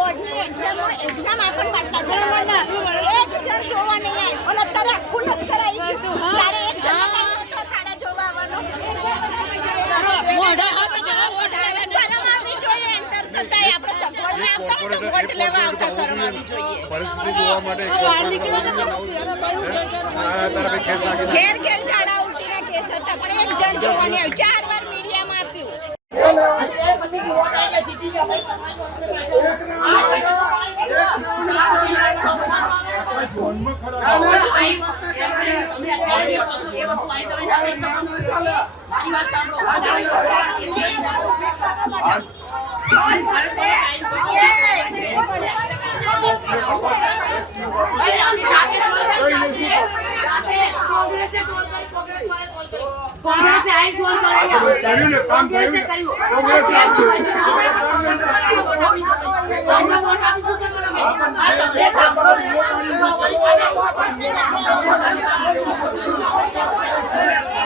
exam આપણ પાટલા ધરવાના એક જણ જોવા નહીં આવ્યો અને અત્યારે આખું લશ્કર આવી ગયું તારે એક જણ તો ખાડા જોવા આવવાનો મોઢા હાથ જરા વોટ લેવા શરમ આવી જોઈએ એન્ટર થતા આપણે સગવડમાં આવતા હોય તો વોટ લેવા આવતા શરમ આવી જોઈએ પરિસ્થિતિ જોવા માટે ઘેર ઘેર ઝાડા ઉલટીના કેસ હતા પણ એક જણ જોવા નહીં આવ્યું 4 વાર મીડિયામાં આપ્યું કામ કર્યું